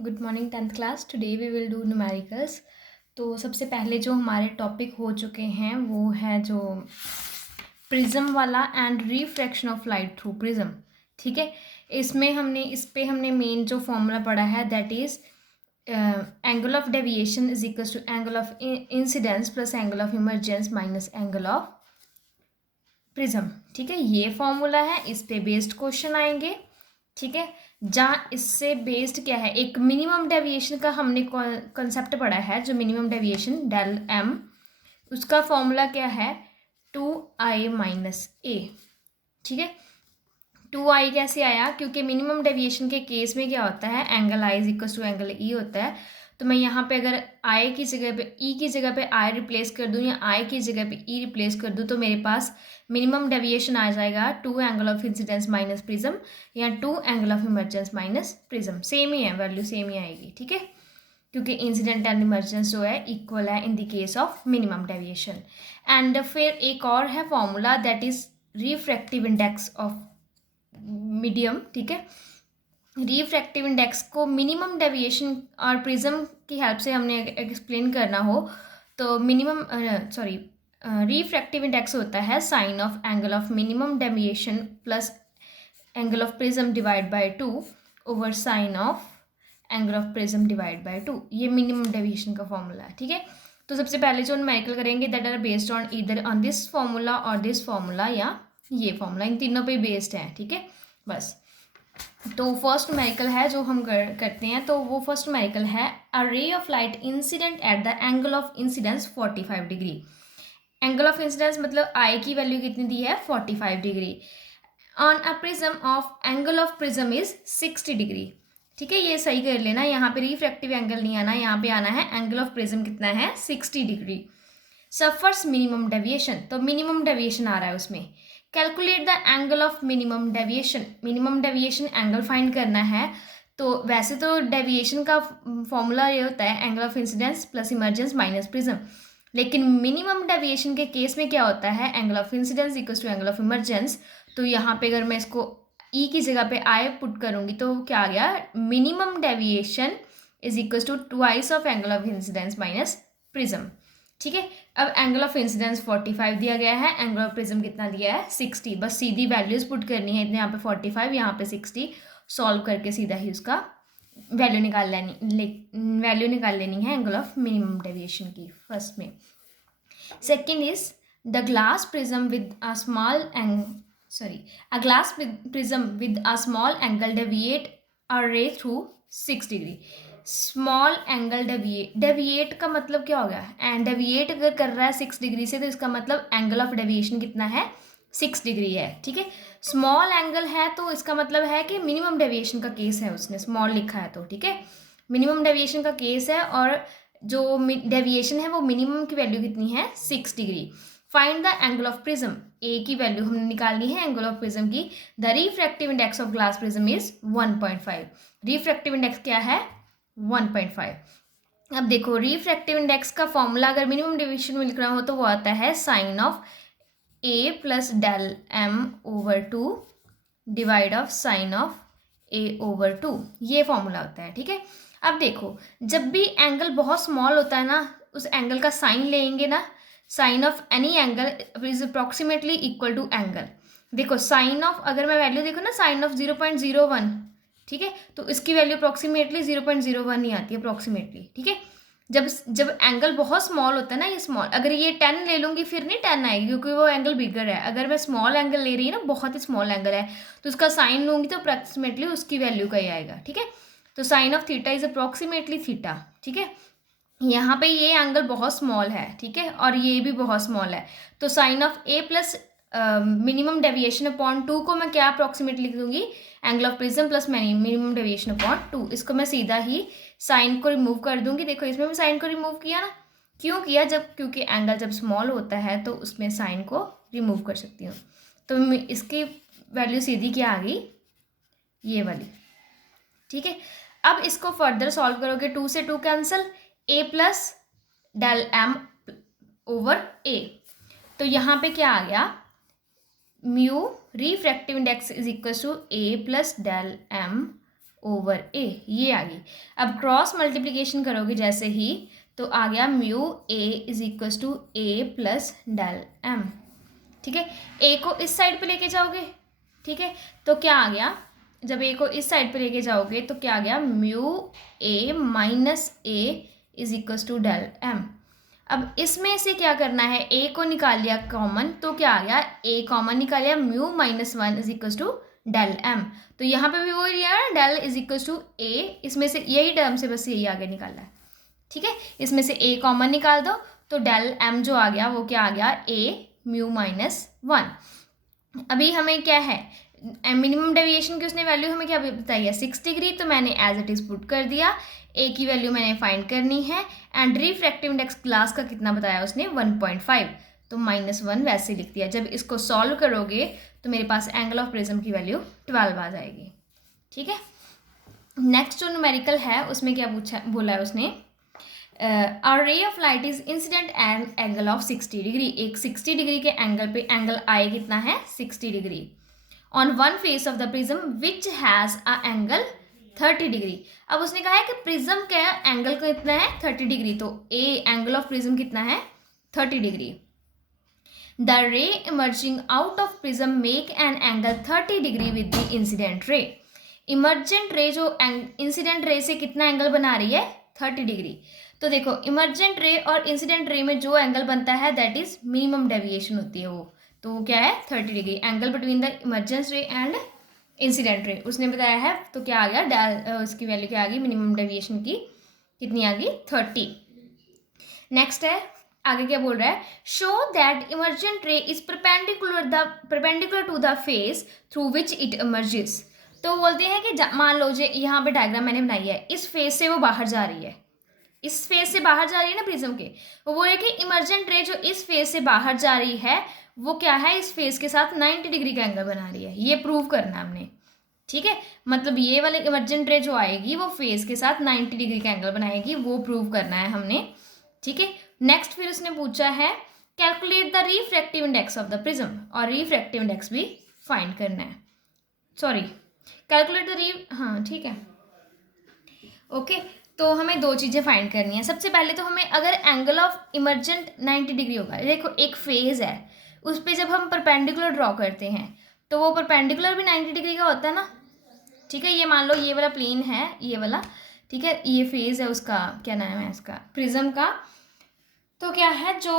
Good morning tenth class. Today we will do numericals. तो सबसे पहले जो हमारे टॉपिक हो चुके हैं वो है जो प्रिज्म वाला and refraction of light through prism. ठीक है, इस पे हमने मेन जो फॉर्मूला पढ़ा है that is angle of deviation is equal to angle of incidence plus angle of emergence minus angle of prism. ठीक है, ये फॉर्मूला है, इस पे बेस्ड क्वेश्चन आएंगे। ठीक है, जहाँ इससे बेस्ड क्या है, एक मिनिमम डेविएशन का हमने कंसेप्ट पढ़ा है, जो मिनिमम डेविएशन डेल एम, उसका फॉर्मूला क्या है 2i माइनस ए। ठीक है, 2i कैसे आया, क्योंकि मिनिमम डेविएशन के केस में क्या होता है, angle I is equal to angle E होता है। तो मैं यहाँ पे अगर आई की जगह पे ई की जगह पे आई रिप्लेस कर दूँ या आई की जगह पे ई रिप्लेस कर दूँ तो मेरे पास मिनिमम डेविएशन आ जाएगा 2 angle of incidence minus prism या 2 angle of emergence minus prism. Same ही है, वैल्यू सेम ही आएगी। ठीक है, क्योंकि इंसिडेंट एंड इमरजेंस जो है इक्वल है in the case of minimum deviation. And फिर एक और है formula that is refractive index of medium. ठीक है, रिफ्रैक्टिव इंडेक्स को मिनिमम डेविएशन और प्रिज्म की हेल्प से हमने एक्सप्लेन करना हो तो रिफ्रैक्टिव इंडेक्स होता है sine of angle of minimum deviation plus angle of prism divide by 2 over sine of angle of prism divide by 2। ये मिनिमम डेविएशन का फॉर्मूला है। ठीक है, तो सबसे पहले जो न्यूमेरिकल करेंगे that are based on either on this formula और दिस फॉर्मूला या ये फॉर्मूला, इन तीनों पे बेस्ड है। ठीक है, बस। तो फर्स्ट न्यूमेरिकल है जो हम करते हैं, तो वो फर्स्ट न्यूमेरिकल है a ray of light incident at the angle of incidence 45 degree. Angle of incidence मतलब आई की वैल्यू कितनी दी है 45 degree on a prism of angle of prism is 60 degree. ठीक है, ये सही कर लेना, यहाँ पे रिफ्रैक्टिव एंगल नहीं आना, यहाँ पे आना है एंगल ऑफ प्रिज्म कितना है 60 डिग्री। सफर्स मिनिमम डेविएशन, तो मिनिमम डेविएशन आ रहा है उसमें। Calculate the angle of minimum deviation, minimum deviation angle find करना है। तो वैसे तो डेविएशन का फॉर्मूला ये होता है angle of incidence plus emergence minus prism, लेकिन मिनिमम डेविएशन के केस में क्या होता है angle of incidence equal to angle of emergence. तो यहाँ पे अगर मैं इसको ई की जगह पे आई पुट करूँगी तो क्या आ गया, minimum deviation is equal to twice of angle of incidence minus prism. ठीक है, अब एंगल ऑफ इंसिडेंस 45 दिया गया है, एंगल ऑफ प्रिज्म कितना दिया है 60। बस सीधी वैल्यूज पुट करनी है, यहाँ पे 45 यहाँ पे 60, सॉल्व करके सीधा ही उसका वैल्यू निकाल लेनी है एंगल ऑफ मिनिमम डेविएशन की फर्स्ट में। Second is the glass prism with a small prism with a small angle deviate a ray through 6 degree. Small angle deviate का मतलब क्या हो गया, एंड डेविएट अगर कर रहा है 6 डिग्री से तो इसका मतलब एंगल ऑफ डेविएशन कितना है 6 डिग्री है। ठीक है, स्मॉल एंगल है तो इसका मतलब है कि मिनिमम डेविएशन का केस है, उसने स्मॉल लिखा है तो ठीक है, मिनिमम डेविएशन का केस है और जो डेविएशन है वो मिनिमम की वैल्यू कितनी है 6 degree. Find the angle of prism, A की वैल्यू हमने निकालनी है एंगल ऑफ प्रिज्म की। The refractive index of glass prism is 1.5। Refractive index क्या है 1.5। अब देखो रिफ्रैक्टिव इंडेक्स का फॉर्मूला अगर मिनिमम डेविएशन में लिखना हो तो वो आता है sine of A plus del m over 2 divide of sine of A over 2, ये फॉर्मूला होता है। ठीक है, अब देखो जब भी एंगल बहुत स्मॉल होता है ना, उस एंगल का साइन लेंगे ना, sine of any angle is approximately equal to angle. देखो साइन ऑफ, अगर मैं वैल्यू देखो ना साइन ऑफ 0.01, ठीक है, तो इसकी वैल्यू अप्रॉक्सीमेटली 0.01 ही आती है अप्रॉक्सीमेटली। ठीक है, जब एंगल बहुत स्मॉल होता है ना, ये स्मॉल, अगर ये 10 ले लूँगी फिर नहीं 10 आएगी क्योंकि वो एंगल बिगर है। अगर मैं स्मॉल एंगल ले रही है ना, बहुत ही स्मॉल एंगल है, तो उसका साइन लूँगी तो अप्रॉक्सीमेटली उसकी वैल्यू का ही आएगा। ठीक है, तो sine of theta is approximately theta. ठीक है, यहाँ पे ये एंगल बहुत स्मॉल है, ठीक है, और ये भी बहुत स्मॉल है, तो sine of A plus minimum deviation upon 2 को मैं क्या अप्रॉक्सीमेटली लिख दूंगी, angle of prism plus minimum deviation upon 2। इसको मैं सीधा ही साइन को रिमूव कर दूंगी। देखो इसमें भी साइन को रिमूव किया ना, क्यों किया, क्योंकि एंगल जब स्मॉल होता है तो उसमें साइन को रिमूव कर सकती हूँ। तो इसकी वैल्यू सीधी क्या आ गई, ये वाली। ठीक है, अब इसको फर्दर सॉल्व करोगे, 2 से 2 cancel, A plus del m over A, तो यहाँ पे क्या आ गया, mu refractive index is equal to A plus del m over A, ये आ गई। अब क्रॉस मल्टीप्लिकेशन करोगे जैसे ही, तो आ गया mu A is equals to A plus del M. ठीक है, ए को इस साइड पे लेके जाओगे, ठीक है, तो क्या आ गया, जब ए को इस साइड पे लेके जाओगे तो क्या आ गया, mu A minus A is equals to del M. अब इसमें से क्या करना है, ए को निकाल लिया कॉमन, तो क्या आ गया, ए कॉमन निकाल लिया, mu minus one is equals to del m. तो यहाँ पे भी वही लिया ना, del is equals to a, इसमें से यही टर्म से बस यही आगे निकालना है। ठीक है, इसमें से ए कॉमन निकाल दो, तो डेल एम जो आ गया वो क्या आ गया, ए म्यू माइनस वन। अभी हमें क्या है, मिनिमम डेविएशन की उसने वैल्यू हमें क्या बताई है, 6 डिग्री, तो मैंने एज इट इज़ पुट कर दिया। ए की वैल्यू मैंने फाइंड करनी है, एंड रिफ्रैक्टिव इंडेक्स ग्लास का कितना बताया उसने, 1.5, तो -1 वैसे लिख दिया। जब इसको सॉल्व करोगे तो मेरे पास एंगल ऑफ प्रिज्म की वैल्यू 12 आ जाएगी। ठीक है, नेक्स्ट जो न्यूमेरिकल है उसमें क्या बोला है उसने, a ray of light is incident at angle of 60 degree. एक 60 डिग्री के एंगल पे एंगल आए कितना है, 60 degree, on one face of the prism which has a angle 30 degree. अब उसने कहा है कि प्रिज्म का एंगल कितना है, 30 डिग्री, तो ए एंगल ऑफ प्रिज्म कितना है, 30 डिग्री। द रे emerging out of prism make an angle 30 degree with the incident ray. Emergent रे जो इंसिडेंट रे से कितना एंगल बना रही है, 30 डिग्री। तो देखो इमर्जेंट रे और इंसिडेंट रे में जो एंगल बनता है दैट इज मिनिमम डेविएशन होती है वो, तो वो क्या है, 30 degree, angle between the emergence रे एंड इंसिडेंट रे उसने बताया है। तो क्या आ गया, उसकी वैल्यू क्या आ गई, मिनिमम डेविएशन की कितनी आ गई, 30। नेक्स्ट है, आगे क्या बोल रहा है, show that emergent ray is perpendicular to the face through which it emerges. तो बोलते हैं कि मान लो जो यहाँ पे डायग्राम मैंने बनाई है, इस फेस से वो बाहर जा रही है, इस फेस से बाहर जा रही है ना प्रिज्म के, वो है कि इमर्जेंट रे जो इस फेस से बाहर जा रही है वो क्या है, इस फेस के साथ 90 डिग्री का एंगल बना रही है। ये प्रूव करना है हमने। ठीक है, मतलब ये वाले इमर्जेंट रे जो आएगी वो फेस के साथ 90 डिग्री का एंगल बनाएगी, वो प्रूव करना है हमने। ठीक है, नेक्स्ट फिर उसने पूछा है calculate the refractive index of the prism, और रिफ्रैक्टिव इंडेक्स भी फाइंड करना है, सॉरी कैलकुलेट द हाँ ठीक है, ओके। तो हमें दो चीज़ें फाइंड करनी है। सबसे पहले तो हमें अगर एंगल ऑफ इमर्जेंट 90 डिग्री होगा, देखो एक फेज है उस पर जब हम परपेंडिकुलर ड्रॉ करते हैं तो वो परपेंडिकुलर भी 90 डिग्री का होता है ना। ठीक है, ये मान लो ये वाला प्लेन है, ये वाला, ठीक है, ये फेज है उसका, क्या नाम है इसका, प्रिज्म का। तो क्या है, जो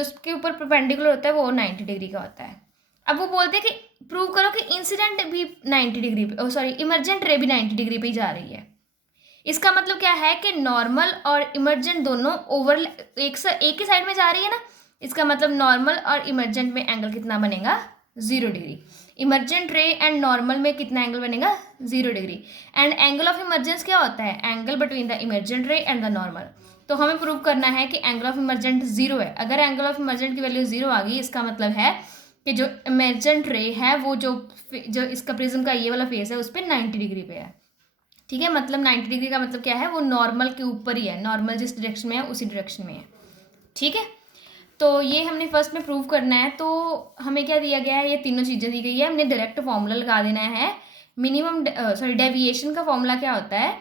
उसके ऊपर परपेंडिकुलर होता है वो 90 डिग्री का होता है। अब वो बोलते हैं कि प्रूव करो कि इंसिडेंट भी 90 डिग्री पे, सॉरी इमर्जेंट रे भी 90 डिग्री पे ही जा रही है। इसका मतलब क्या है कि नॉर्मल और इमर्जेंट दोनों एक ही साइड में जा रही है ना। इसका मतलब नॉर्मल और इमर्जेंट में एंगल कितना बनेगा, 0 डिग्री। इमर्जेंट रे एंड नॉर्मल में कितना एंगल बनेगा, 0 degree. And angle of emergence क्या होता है, एंगल बिटवीन द इमर्जेंट रे एंड द नॉर्मल। तो हमें प्रूव करना है कि एंगल ऑफ इमर्जेंट 0 है। अगर एंगल ऑफ इमर्जेंट की वैल्यू 0 आ गई, इसका मतलब है कि जो इमर्जेंट रे है वो जो इसका प्रिज्म का ये वाला फेस है उस पर 90 डिग्री पे है। ठीक है, मतलब 90 डिग्री का मतलब क्या है, वो नॉर्मल के ऊपर ही है, नॉर्मल जिस डायरेक्शन में है उसी डायरेक्शन में है। ठीक है, तो ये हमने फर्स्ट में प्रूव करना है। तो हमें क्या दिया गया है, ये तीनों चीज़ें दी गई है, हमने डायरेक्ट फॉर्मूला लगा देना है। मिनिमम डेविएशन का फॉर्मूला क्या होता है,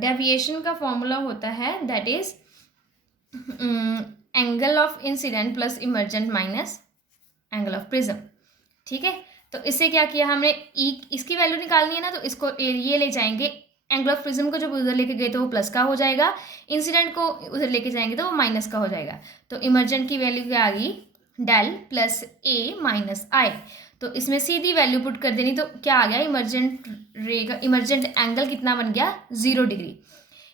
डेविएशन का फॉर्मूला होता है that is angle of incident plus emergent minus angle of prism. ठीक है, तो इससे क्या किया हमने, इसकी वैल्यू निकालनी है ना, तो इसको ये ले जाएंगे, एंगल ऑफ प्रिज्म को जब उधर लेके गए तो वो प्लस का हो जाएगा, इंसिडेंट को उधर लेके जाएंगे तो वो माइनस का हो जाएगा। तो इमर्जेंट की वैल्यू क्या आ गई, डेल प्लस ए माइनस आई। तो इसमें सीधी वैल्यू पुट कर देनी, तो क्या आ गया, इमर्जेंट रे का इमर्जेंट एंगल कितना बन गया, 0 डिग्री।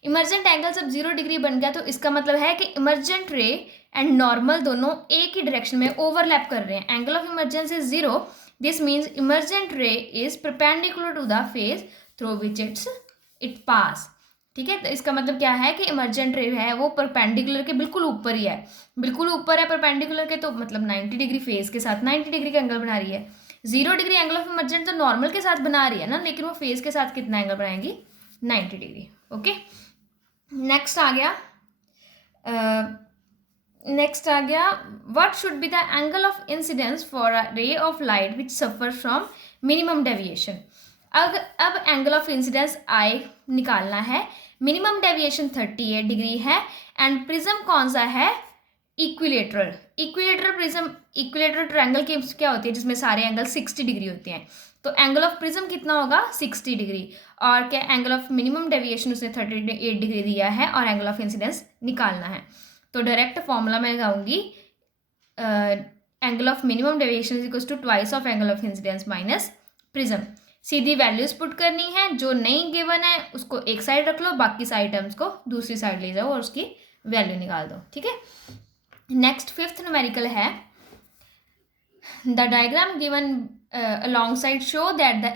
इमर्जेंट एंगल जब 0 डिग्री बन गया तो इसका मतलब है कि इमर्जेंट रे एंड नॉर्मल दोनों एक ही डायरेक्शन में ओवरलैप कर रहे हैं। Angle of emergence is 0, this means emergent ray is perpendicular to the face through which it pass. ठीक है, तो इसका मतलब क्या है कि इमर्जेंट रे है वो परपेंडिकुलर के बिल्कुल ऊपर ही है, बिल्कुल ऊपर है परपेंडिकुलर के, तो मतलब 90 डिग्री फेस के साथ 90 डिग्री का एंगल बना रही है। 0 डिग्री एंगल ऑफ इमर्जेंट तो नॉर्मल के साथ बना रही है ना, लेकिन वो फेस के साथ कितना एंगल बनाएगी, 90 डिग्री। ओके, नेक्स्ट आ गया what should be the angle of incidence for a ray of light which suffer from minimum deviation. अब एंगल ऑफ इंसिडेंस आई निकालना है। मिनिमम डेविएशन 38 डिग्री है एंड प्रिज्म कौन सा है, equilateral. Equilateral prism, equilateral triangle की क्या होती है जिसमें सारे एंगल 60 डिग्री होते हैं, तो एंगल ऑफ प्रिज्म कितना होगा 60 डिग्री। और क्या एंगल ऑफ मिनिमम डेविएशन उसने 38 डिग्री दिया है और एंगल ऑफ इंसिडेंस निकालना है। तो डायरेक्ट फॉर्मूला मैं लगाऊंगी, angle of minimum deviation is equal to twice of angle of incidence minus prism. सीधी वैल्यूज पुट करनी है, जो नहीं गिवन है उसको एक साइड रख लो, बाकी सारी टर्म्स को दूसरी साइड ले जाओ और उसकी वैल्यू निकाल दो, ठीक है। नेक्स्ट फिफ्थ न्यूमेरिकल है, the diagram given alongside show that the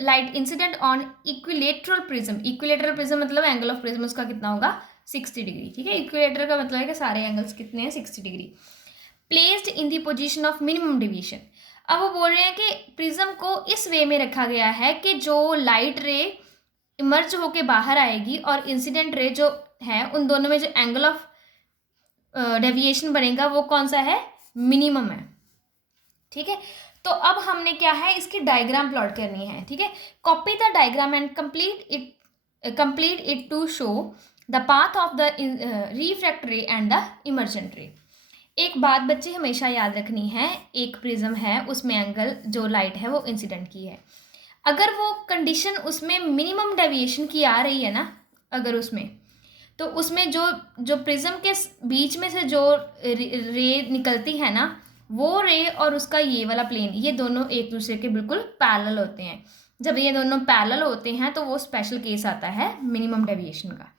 light incident on equilateral prism, equilateral prism मतलब एंगल ऑफ प्रिज्म उसका कितना होगा 60 डिग्री, ठीक है। इक्विलेटरल का मतलब है कि सारे एंगल्स कितने हैं 60 degree. Placed in the position of minimum deviation, अब वो बोल रहे हैं कि प्रिज्म को इस वे में रखा गया है कि जो लाइट रे इमर्ज होके बाहर आएगी और इंसिडेंट रे जो है उन दोनों में जो एंगल ऑफ डेविएशन बनेगा वो कौन सा है, मिनिमम है, ठीक है। तो अब हमने क्या है, इसकी डायग्राम प्लॉट करनी है, ठीक है। Copy the diagram and complete it to show the path of the refract ray and the emergent ray. एक बात बच्चे हमेशा याद रखनी है, एक प्रिज्म है उसमें एंगल जो लाइट है वो इंसिडेंट की है, अगर वो कंडीशन उसमें मिनिमम डेविएशन की आ रही है ना, अगर उसमें तो उसमें जो प्रिज्म के बीच में से जो रे निकलती है ना, वो रे और उसका ये वाला प्लेन, ये दोनों एक दूसरे के बिल्कुल पैरेलल होते हैं। जब ये दोनों पैरेलल होते हैं तो वो स्पेशल केस आता है मिनिमम डेविएशन का,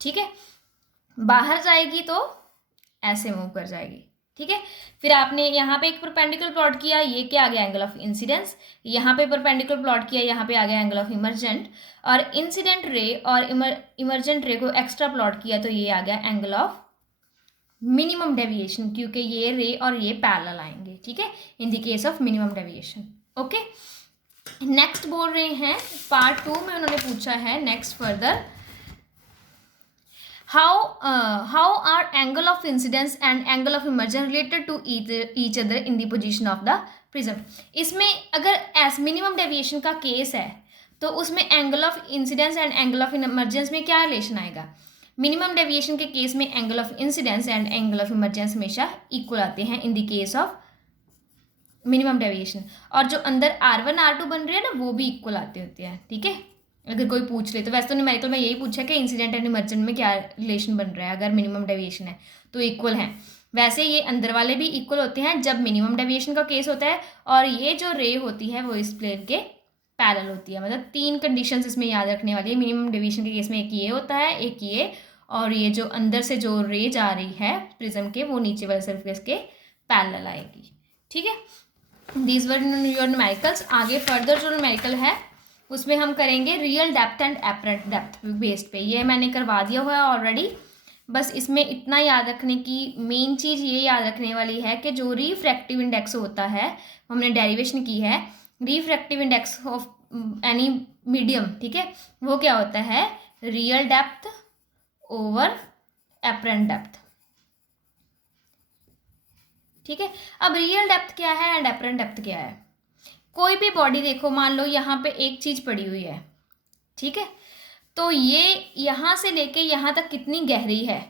ठीक है। बाहर जाएगी तो ऐसे मूव कर जाएगी, ठीक है। फिर आपने यहाँ पे एक परपेंडिकुलर प्लॉट किया, ये क्या आ गया एंगल ऑफ इंसिडेंस, यहाँ पे परपेंडिकुलर प्लॉट किया, यहाँ पे आ गया एंगल ऑफ इमर्जेंट, और इंसिडेंट रे और इमर्जेंट रे को एक्स्ट्रा प्लॉट किया तो ये आ गया एंगल ऑफ मिनिमम डेविएशन, क्योंकि ये रे और ये पैरेलल आएंगे, ठीक है, in the case of minimum deviation. Okay, next बोल रहे हैं पार्ट 2 में उन्होंने पूछा है next further, how are angle of incidence and angle of emergence related to each other in the position of the prism। इसमें अगर एस मिनिमम डेविएशन का केस है तो उसमें angle of incidence and angle of emergence में क्या relation आएगा, minimum deviation के केस में angle of incidence and angle of emergence हमेशा इक्वल आते हैं in the case of minimum deviation, और जो अंदर R1 R2 बन रहे हैं ना वो भी इक्वल आते होते हैं, ठीक है। अगर कोई पूछ ले तो वैसे तो न्यूमेरिकल में यही पूछा कि इंसिडेंट एंड इमर्जेंट में क्या रिलेशन बन रहा है, अगर मिनिमम डेविएशन है तो इक्वल है। वैसे ये अंदर वाले भी इक्वल होते हैं जब मिनिमम डेविएशन का केस होता है, और ये जो रे होती है वो इस प्लेन के पैरेलल होती है। मतलब 3 कंडीशंस इसमें याद रखने वाली है। मिनिमम डेविएशन के केस में एक ये होता है, एक ये, और ये जो अंदर से जो रे जा रही है प्रिज्म के वो नीचे वाले सरफेस के पैरेलल आएगी, ठीक है। These were your numericals. आगे फर्दर जो न्यूमेरिकल है उसमें हम करेंगे real depth and apparent depth based पे, ये मैंने करवा दिया हुआ है ऑलरेडी। बस इसमें इतना याद रखने की मेन चीज़ ये याद रखने वाली है कि जो रिफ्रैक्टिव इंडेक्स होता है, हमने डेरिवेशन की है, refractive index of any medium, ठीक है, वो क्या होता है, real depth over apparent depth, ठीक है। अब रियल डेप्थ क्या है एंड एपरेंट डेप्थ क्या है, कोई भी बॉडी देखो, मान लो यहाँ पे एक चीज़ पड़ी हुई है, ठीक है, तो ये यहाँ से लेके यहाँ तक कितनी गहरी है,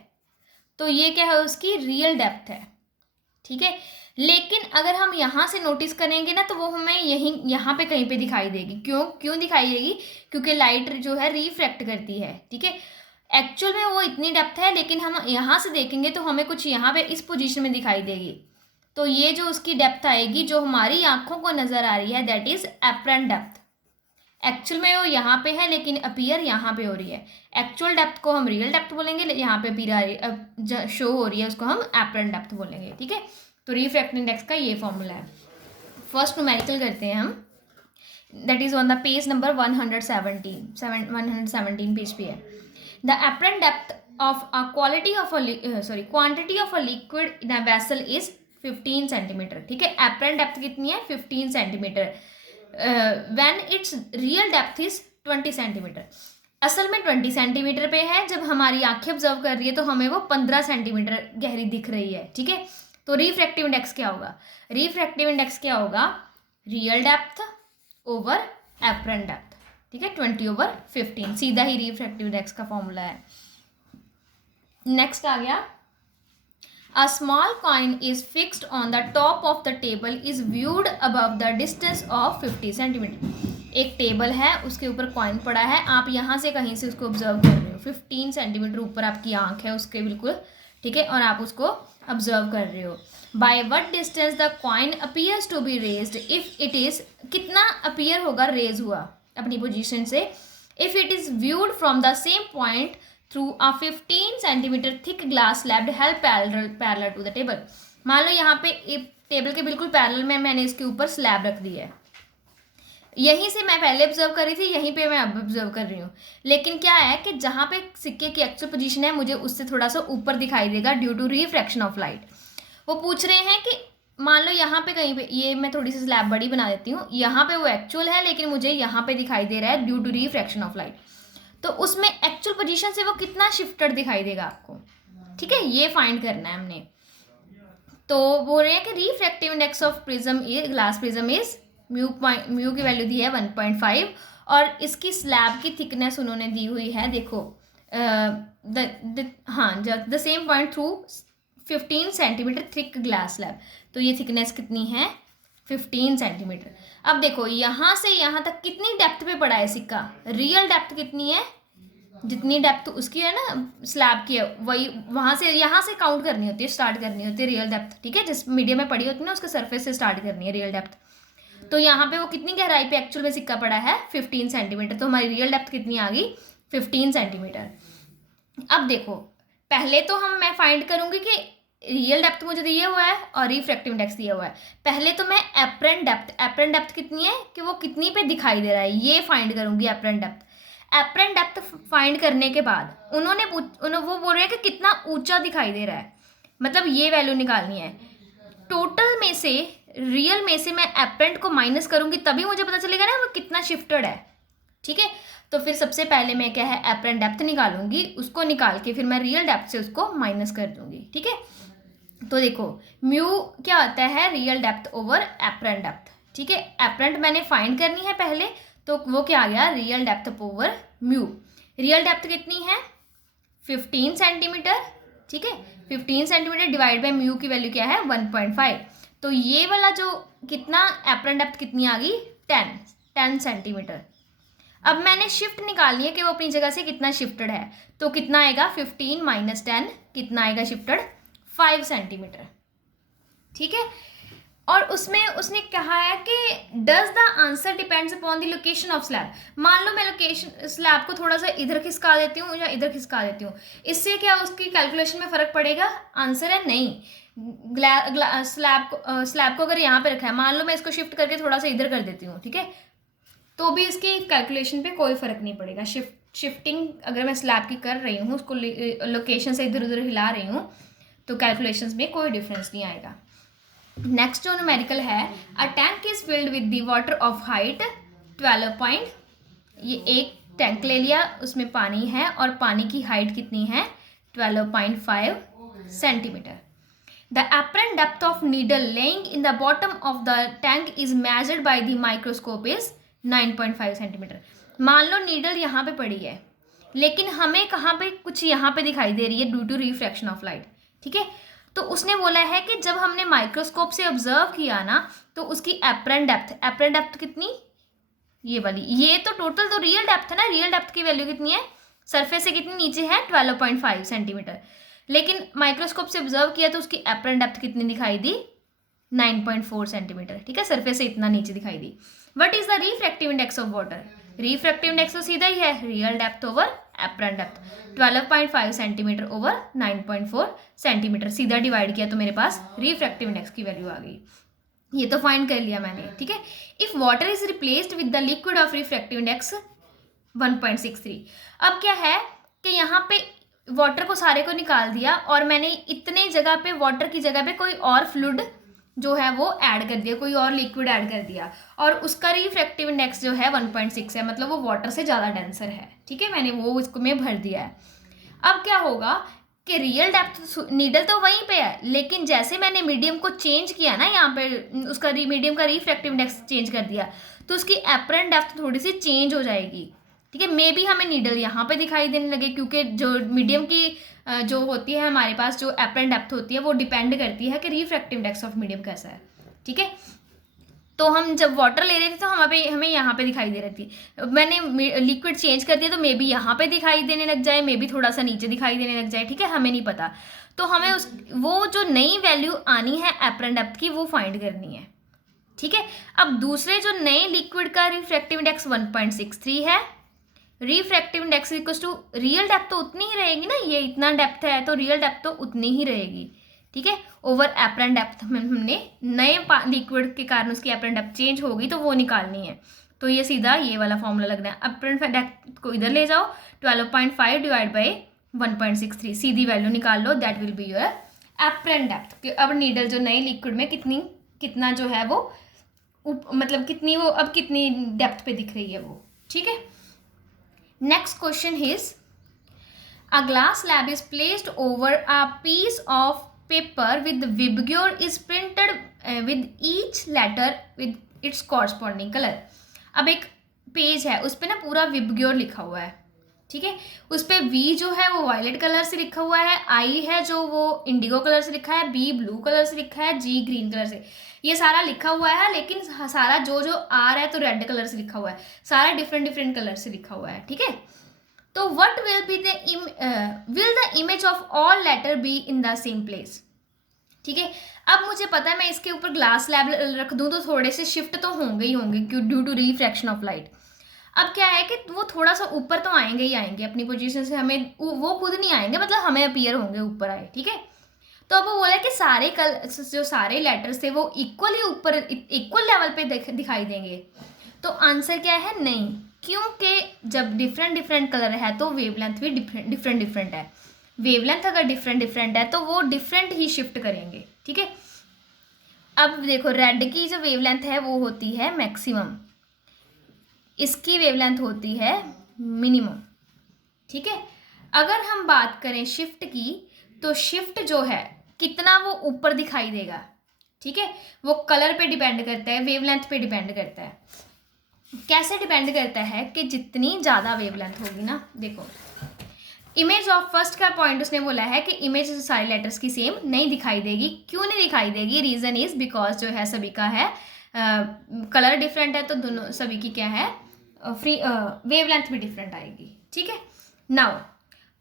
तो ये क्या है, उसकी रियल डेप्थ है, ठीक है। लेकिन अगर हम यहाँ से नोटिस करेंगे ना तो वो हमें यहाँ पे कहीं पे दिखाई देगी। क्यों दिखाई देगी, क्योंकि लाइट जो है रिफ्रैक्ट करती है, ठीक है। एक्चुअल में वो इतनी डेप्थ है, लेकिन हम यहाँ से देखेंगे तो हमें कुछ यहाँ पे इस पोजीशन में दिखाई देगी, तो ये जो उसकी डेप्थ आएगी जो हमारी आंखों को नज़र आ रही है, that is apparent depth. Actual में वो यहाँ पे है लेकिन अपीयर यहाँ पे हो रही है। एक्चुअल डेप्थ को हम रियल डेप्थ बोलेंगे, यहाँ पे अपीयर शो हो रही है उसको हम एपरेंट डेप्थ बोलेंगे, ठीक है। तो रिफ्रैक्टिव इंडेक्स का ये फॉर्मूला है। फर्स्ट न्यूमेरिकल करते हैं हम, that is on the page number 117 page पे है। The apparent depth of a quantity of a liquid in a vessel is 15 centimetre, ठीक है। एपरेंट डेप्थ कितनी है, 15 centimetre, when it's real depth is 20 centimetre. असल में 20 सेंटीमीटर पे है, जब हमारी आंखें ऑब्जर्व कर रही है तो हमें वो 15 सेंटीमीटर गहरी दिख रही है, ठीक है। तो रिफ्रैक्टिव इंडेक्स क्या होगा, रिफ्रैक्टिव इंडेक्स क्या होगा, real depth over apparent depth, ठीक है, 20/15, सीधा ही रिफ्रैक्टिव इंडेक्स का फॉर्मूला है। नेक्स्ट आ गया, a small coin is fixed on the top of the table is viewed above the distance of 50 centimetre. एक टेबल है, उसके ऊपर कॉइन पड़ा है, आप यहाँ से कहीं से उसको ऑब्जर्व कर रहे हो, 15 सेंटीमीटर ऊपर आपकी आंख है उसके बिल्कुल, ठीक है, और आप उसको ऑब्जर्व कर रहे हो। By what distance the coin appears to be raised, if it is, कितना अपीयर होगा, रेज हुआ अपनी पोजीशन से, if it is viewed from the same point through a 15 centimetre thick glass slab held parallel to the table. मान लो यहाँ पे table के बिल्कुल पैरेलल में मैंने इसके ऊपर स्लैब रख दिया है, यहीं से मैं पहले ऑब्जर्व कर रही थी, यहीं पे मैं अब ऑब्जर्व कर रही हूँ, लेकिन क्या है कि जहाँ पे सिक्के की एक्चुअल पोजीशन है मुझे उससे थोड़ा सा ऊपर दिखाई देगा due to refraction of light. वो पूछ रहे हैं कि मान लो यहाँ पे कहीं पे, ये मैं थोड़ी सी स्लैब बड़ी बना देती हूँ, यहाँ पे वो एक्चुअल है लेकिन मुझे यहाँ पे दिखाई दे रहा है due to refraction of light, तो उसमें एक्चुअल पोजीशन से वो कितना शिफ्टेड दिखाई देगा आपको, ठीक है, ये फाइंड करना है हमने। तो बोल रहे हैं कि refractive index of prism, glass prism is mu की वैल्यू दी है 1.5 और इसकी स्लैब की थिकनेस उन्होंने दी हुई है, देखो the same point through 15 centimetre thick glass slab, तो ये थिकनेस कितनी है, 15 सेंटीमीटर। अब देखो यहाँ से यहाँ तक कितनी डेप्थ पे पड़ा है सिक्का, रियल डेप्थ कितनी है, जितनी डेप्थ उसकी है ना स्लैब की है, वही वहाँ से यहाँ से काउंट करनी होती है, स्टार्ट करनी होती है रियल डेप्थ, ठीक है, जिस मीडियम में पड़ी होती है ना उसके सरफेस से स्टार्ट करनी है रियल डेप्थ। तो यहाँ पे वो कितनी गहराई पे एक्चुअल में सिक्का पड़ा है, 15 सेंटीमीटर, तो हमारी रियल डेप्थ कितनी आ गई, 15 सेंटीमीटर। अब देखो पहले तो मैं फाइंड करूँगी कि रियल डेप्थ मुझे दिया हुआ है और रिफ्रैक्टिव इंडेक्स दिया हुआ है, पहले तो मैं एप्रन डेप्थ कितनी है कि वो कितनी पे दिखाई दे रहा है ये फाइंड करूँगी। एप्रन डेप्थ फाइंड करने के बाद उन्होंने वो बोल रहे हैं कि कितना ऊंचा दिखाई दे रहा है, मतलब ये वैल्यू निकालनी है। टोटल में से, रियल में से मैं एप्रन को माइनस करूँगी तभी मुझे पता चलेगा ना वो कितना शिफ्टेड है, ठीक है। तो फिर सबसे पहले मैं क्या है एप्रन डेप्थ निकालूंगी, उसको निकाल के फिर मैं रियल डेप्थ से उसको माइनस कर दूंगी, ठीक है। तो देखो म्यू क्या आता है, real depth over apparent depth, ठीक है। एप्रन मैंने फाइंड करनी है पहले, तो वो क्या आ गया, real depth over mu. Real depth कितनी है, 15 सेंटीमीटर, ठीक है, 15 सेंटीमीटर डिवाइड बाई म्यू की वैल्यू क्या है 1.5, तो ये वाला जो कितना एप्रन डेप्थ कितनी आ गई 10 सेंटीमीटर। अब मैंने शिफ्ट निकालनी है कि वो अपनी जगह से कितना शिफ्टेड है, तो कितना आएगा 15 माइनस 10, कितना आएगा शिफ्टेड 5 सेंटीमीटर, ठीक है। और उसमें उसने कहा है कि does the answer depends upon the location of slab. मान लो मैं लोकेशन स्लैब को थोड़ा सा इधर खिसका देती हूँ या इधर खिसका देती हूँ, इससे क्या उसकी कैलकुलेशन में फ़र्क पड़ेगा, आंसर है नहीं। स्लैब को अगर यहाँ पे रखा है, मान लो मैं इसको शिफ्ट करके थोड़ा सा इधर कर देती हूँ, ठीक है, तो भी इसकी कैलकुलेशन पे कोई फ़र्क नहीं पड़ेगा। शिफ्टिंग अगर मैं स्लैब की कर रही हूँ, उसको लोकेशन से इधर उधर हिला रही हूँ, तो कैलकुलेशंस में कोई डिफरेंस नहीं आएगा। नेक्स्ट जो न्यूमेरिकल है, a tank is filled with the water of height 12 point, ये एक टैंक ले लिया, उसमें पानी है और पानी की हाइट कितनी है 12.5 centimetre. The apron depth of needle laying in the bottom of the tank is measured by the microscope is 9.5 centimetre. मान लो नीडल यहाँ पे पड़ी है, लेकिन हमें कहाँ पे, कुछ यहाँ पे दिखाई दे रही है due to refraction of light, ठीक है। तो उसने बोला है कि जब हमने माइक्रोस्कोप से ऑब्जर्व किया ना, तो उसकी एप्रन डेप्थ कितनी, ये वाली, ये तो टोटल तो रियल डेप्थ है ना, रियल डेप्थ की वैल्यू कितनी है, सरफेस से कितनी नीचे है 12.5 सेंटीमीटर, लेकिन माइक्रोस्कोप से ऑब्जर्व किया तो उसकी एप्रन डेप्थ कितनी दिखाई दी 9.4 सेंटीमीटर, ठीक है, सरफेस से इतना नीचे दिखाई दी। What is the refractive index of water, refractive index तो सीधा ही है real depth over apparent depth, 12.5 centimetre over 9.4 centimetre, सीधा डिवाइड किया तो मेरे पास रिफ्रैक्टिव इंडेक्स की वैल्यू आ गई। ये तो फाइंड कर लिया मैंने, ठीक है। If water is replaced with the liquid of refractive index 1.63, अब क्या है कि यहाँ पे वाटर को सारे को निकाल दिया और मैंने इतने जगह पे वाटर की जगह पे कोई और फ्लूइड जो है वो ऐड कर दिया, कोई और लिक्विड ऐड कर दिया, और उसका रिफ्रैक्टिव इंडेक्स जो है 1.6 है, मतलब वो वाटर से ज़्यादा डेंसर है, ठीक है, मैंने वो इसको में भर दिया है। अब क्या होगा कि रियल डेप्थ नीडल तो वहीं पे है, लेकिन जैसे मैंने मीडियम को चेंज किया ना, यहाँ पे उसका मीडियम का रिफ्रैक्टिव इंडेक्स चेंज कर दिया, तो उसकी एपरेंट डेप्थ थोड़ी सी चेंज हो जाएगी। ठीक है, मे बी हमें नीडल यहाँ पे दिखाई देने लगे, क्योंकि जो मीडियम की जो होती है हमारे पास, जो एपरेंट डेप्थ होती है वो डिपेंड करती है कि रिफ्रैक्टिव इंडेक्स ऑफ मीडियम कैसा है। ठीक है, तो हम जब वाटर ले रहे थे तो हमें यहाँ पे दिखाई दे रही थी, मैंने लिक्विड चेंज कर दिया तो मे बी यहाँ पे दिखाई देने लग जाए, मे बी थोड़ा सा नीचे दिखाई देने लग जाए। ठीक है, हमें नहीं पता, तो हमें वो जो नई वैल्यू आनी है एपरेंट डेप्थ की वो फाइंड करनी है। ठीक है, अब दूसरे जो नए लिक्विड का रिफ्रैक्टिव इंडेक्स 1.63 है, refractive index equals to real depth तो उतनी ही रहेगी ना, ये इतना डेप्थ है तो रियल डेप्थ तो उतनी ही रहेगी। ठीक है, ओवर एपरेंट डेप्थ हमने नए लिक्विड के कारण उसकी एपरेंट डेप्थ चेंज होगी तो वो निकालनी है। तो ये सीधा ये वाला फॉर्मूला लगना है। एपरेंट डेप्थ को इधर ले जाओ, 12.5 डिवाइड बाई 1.63, सीधी वैल्यू निकाल लो, that will be your apparent depth. अब नीडल जो नए लिक्विड में कितना जो है वो मतलब कितनी वो अब कितनी डेप्थ पे दिख रही है वो। ठीक है, next question is a glass slab is placed over a piece of paper with Vibgyor is printed with each letter with its corresponding color। अब एक पेज है, उस पर ना पूरा विबग्योर लिखा हुआ है। ठीक है, उस पर V जो है वो वायलेट कलर से लिखा हुआ है, I है जो वो इंडिगो कलर से लिखा है, B ब्लू कलर से लिखा है, G ग्रीन कलर से, ये सारा लिखा हुआ है। लेकिन सारा जो R है तो रेड कलर से लिखा हुआ है, सारा डिफरेंट कलर से लिखा हुआ है। ठीक है, तो what will be will the image of all letter be in the same place। ठीक है, अब मुझे पता है मैं इसके ऊपर ग्लास स्लैब रख दूं तो थोड़े से शिफ्ट तो होंगे ही होंगे due to refraction of light. अब क्या है कि वो थोड़ा सा ऊपर तो आएंगे ही आएंगे अपनी पोजीशन से, हमें वो खुद नहीं आएंगे, मतलब हमें अपीयर होंगे ऊपर आए। ठीक है, तो अब वो बोला कि जो सारे लेटर्स थे वो इक्वली ऊपर इक्वल लेवल पे दिखाई देंगे। तो आंसर क्या है, नहीं, क्योंकि जब डिफरेंट कलर है तो वेवलेंथ भी डिफरेंट है। वेवलेंथ अगर डिफरेंट है तो वो डिफरेंट ही शिफ्ट करेंगे। ठीक है, अब देखो रेड की जो वेवलेंथ है वो होती है मैक्सिमम, इसकी वेवलेंथ होती है मिनिमम। ठीक है, अगर हम बात करें शिफ्ट की तो शिफ्ट जो है कितना वो ऊपर दिखाई देगा। ठीक है, वो कलर पे डिपेंड करता है, वेवलेंथ पे डिपेंड करता है। कैसे डिपेंड करता है कि जितनी ज़्यादा वेवलेंथ होगी ना, देखो इमेज ऑफ फर्स्ट का पॉइंट उसने बोला है कि इमेज सारे लेटर्स की सेम नहीं दिखाई देगी। क्यों नहीं दिखाई देगी, रीज़न इज बिकॉज जो है सभी का है कलर डिफरेंट है, तो दोनों सभी की क्या है वेवलेंथ भी डिफरेंट आएगी। ठीक है, नाउ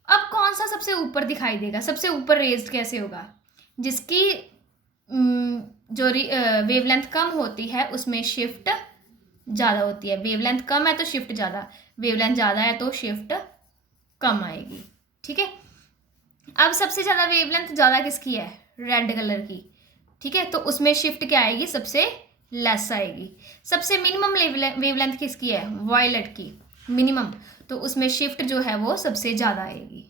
अब कौन सा सबसे ऊपर दिखाई देगा, सबसे ऊपर रेज्ड कैसे होगा, जिसकी जो वेवलेंथ कम होती है उसमें शिफ्ट ज़्यादा होती है। वेवलेंथ कम है तो शिफ्ट ज़्यादा, वेवलेंथ ज़्यादा है तो शिफ्ट कम आएगी। ठीक है, अब सबसे ज़्यादा वेवलेंथ ज़्यादा किसकी है, रेड कलर की। ठीक है, तो उसमें शिफ्ट क्या आएगी, सबसे लेस आएगी। सबसे मिनिमम वेवलेंथ किसकी है, वायलेट की मिनिमम, तो उसमें शिफ्ट जो है वो सबसे ज़्यादा आएगी।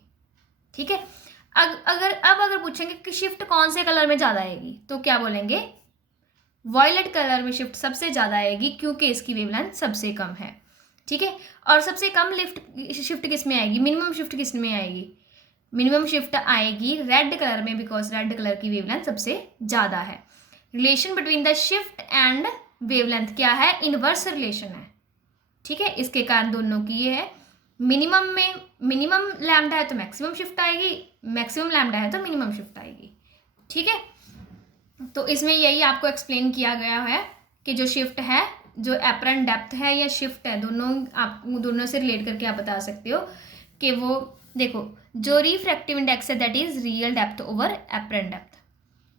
ठीक है, अगर पूछेंगे कि शिफ्ट कौन से कलर में ज़्यादा आएगी तो क्या बोलेंगे, वायलेट कलर में शिफ्ट सबसे ज़्यादा आएगी क्योंकि इसकी वेवलेंथ सबसे कम है। ठीक है, और सबसे कम शिफ्ट किस में आएगी, मिनिमम शिफ्ट किस में आएगी, मिनिमम शिफ्ट आएगी रेड कलर में, बिकॉज रेड कलर की वेवलेंथ सबसे ज़्यादा है। Relation between the shift and wavelength क्या है, इनवर्स रिलेशन है। ठीक है, इसके कारण दोनों की ये है, मिनिमम में मिनिमम लैम्डा है तो मैक्सिमम शिफ्ट आएगी, मैक्सिमम लैम्डा है तो मिनिमम शिफ्ट आएगी। ठीक है, तो इसमें यही आपको एक्सप्लेन किया गया है कि जो शिफ्ट है, जो एपरेंट डेप्थ है या शिफ्ट है, दोनों से रिलेट करके आप बता सकते हो कि वो देखो जो रिफ्रैक्टिव इंडेक्स है that is real depth over apparent depth.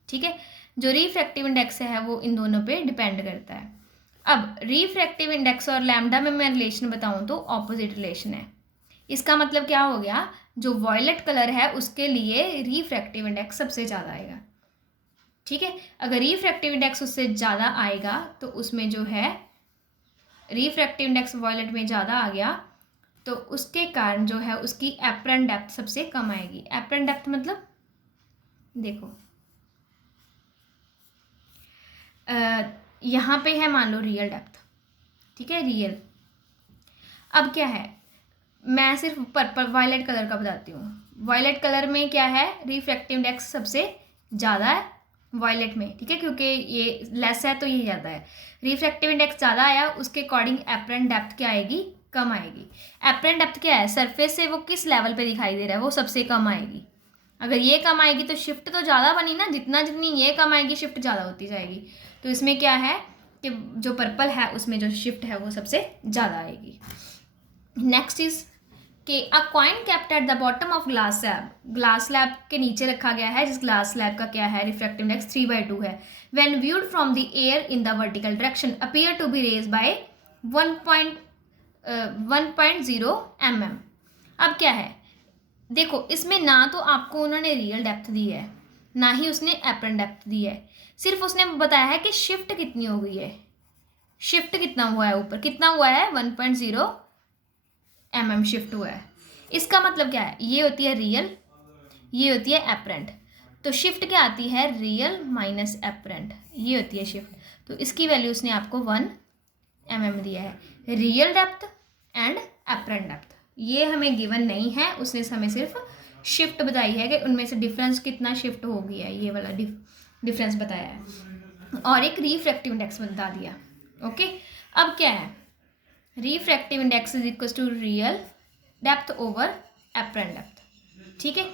ठीक है, जो रिफ्रैक्टिव इंडेक्स है वो इन दोनों पे डिपेंड करता है। अब रिफ्रैक्टिव इंडेक्स और लैम्डा में मैं रिलेशन बताऊं तो ऑपोजिट रिलेशन है। इसका मतलब क्या हो गया, जो वॉयलेट कलर है उसके लिए रिफ्रैक्टिव इंडेक्स सबसे ज़्यादा आएगा। ठीक है, अगर रिफ्रैक्टिव इंडेक्स उससे ज़्यादा आएगा तो उसमें जो है रिफ्रैक्टिव इंडेक्स वॉयलेट में ज़्यादा आ गया तो उसके कारण जो है उसकी एपरेंट डेप्थ सबसे कम आएगी। एपरेंट डेप्थ मतलब देखो यहाँ पे है मान लो रियल डेप्थ। ठीक है, रियल, अब क्या है, मैं सिर्फ पर्पल वायलेट कलर का बताती हूँ। वायलेट कलर में क्या है, रिफ्रैक्टिव इंडेक्स सबसे ज़्यादा है वायलेट में, ठीक है, क्योंकि ये लेस है तो ये ज़्यादा है। रिफ्रैक्टिव इंडेक्स ज़्यादा आया, उसके अकॉर्डिंग एपरेंट डेप्थ क्या आएगी, कम आएगी। एपरेंट डेप्थ क्या है, सरफेस से वो किस लेवल पे दिखाई दे रहा है, वो सबसे कम आएगी। अगर ये कम आएगी तो शिफ्ट तो ज़्यादा बनी ना, जितनी ये कम आएगी शिफ्ट ज़्यादा होती जाएगी। तो इसमें क्या है कि जो पर्पल है उसमें जो शिफ्ट है वो सबसे ज़्यादा आएगी। नेक्स्ट इज कि अ coin kept at the bottom of glass slab, glass slab के नीचे रखा गया है, जिस ग्लास स्लैब का क्या है, रिफ्रैक्टिव इंडेक्स 3/2 है। When viewed from the air in the vertical direction appear to be raise by 1.0 mm। अब क्या है, देखो इसमें ना तो आपको उन्होंने रियल डेप्थ दी है, ना ही उसने एपरेंट डेप्थ दी है, सिर्फ उसने बताया है कि शिफ्ट कितनी हो गई है, शिफ्ट कितना हुआ है, ऊपर कितना हुआ है, 1.0 mm शिफ्ट हुआ है। इसका मतलब क्या है, ये होती है रियल, ये होती है एपरेंट। तो शिफ्ट क्या आती है, रियल माइनस एपरेंट, ये होती है शिफ्ट। तो इसकी वैल्यू उसने आपको 1 mm दिया है। Real depth and apparent depth ये हमें गिवन नहीं है, उसने हमें सिर्फ शिफ्ट बताई है कि उनमें से डिफरेंस कितना शिफ्ट हो गया है, ये वाला डिफरेंस बताया है, और एक रिफ्रैक्टिव इंडेक्स बता दिया। ओके, अब क्या है, refractive index is equal to real depth over apparent depth, ठीक है।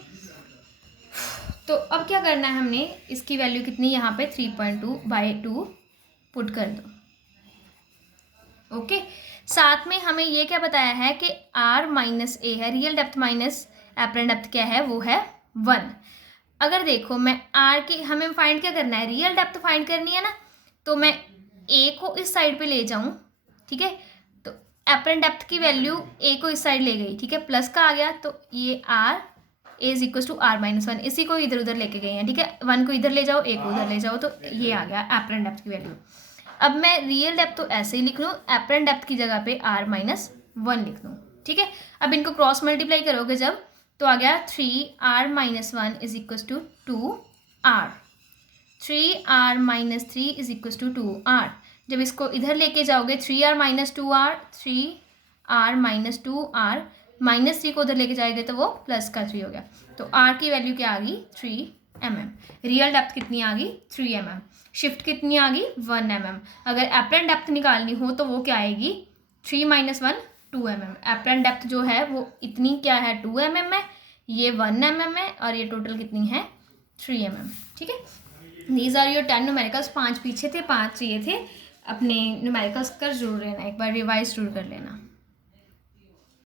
तो अब क्या करना है, हमने इसकी वैल्यू कितनी यहाँ पे 3.2/2 पुट कर दो। ओके, साथ में हमें ये क्या बताया है कि r माइनस ए है, real depth minus apparent depth क्या है, वो है 1। अगर देखो मैं r की, हमें फाइंड क्या करना है, रियल डेप्थ फाइंड करनी है ना, तो मैं a को इस साइड पे ले जाऊं, ठीक है, तो एपरेंट डेप्थ की वैल्यू a को इस साइड ले गई, ठीक है, प्लस का आ गया, तो ये r is equal to r-1, इसी को इधर उधर लेके गए हैं, ठीक है, 1 को इधर ले जाओ, a को उधर ले जाओ, तो ये आ गया एपरेंट डेप्थ की वैल्यू। अब मैं रियल डेप्थ तो ऐसे ही लिख लूँ, एपरेंट डेप्थ की जगह पे r-1 लिख लूँ, ठीक है। अब इनको क्रॉस मल्टीप्लाई करोगे जब, तो आ गया 3r-1 is equal to 2r, 3r-3 is equal to 2r। जब इसको इधर लेके जाओगे 3r-2r, 3r-2r, -3 को उधर लेके जाएंगे तो वो प्लस का 3 हो गया। तो r की वैल्यू क्या आ गई, 3 mm। रियल डेप्थ कितनी आ गई, 3 mm। शिफ्ट कितनी आ गई, 1 mm। अगर एपरेंट डेप्थ निकालनी हो तो वो क्या आएगी, 3 - 1 2 mm। एपरेंट डेप्थ जो है वो इतनी क्या है, 2 mm है, ये 1 mm है, और ये टोटल कितनी है, 3 mm, ठीक है। दीज आर योर 10 न्यूमेरिकल्स, 5 पीछे थे 5 ये थे। अपने न्यूमेरिकल्स कर जरूर लेना, एक बार रिवाइज जरूर कर लेना।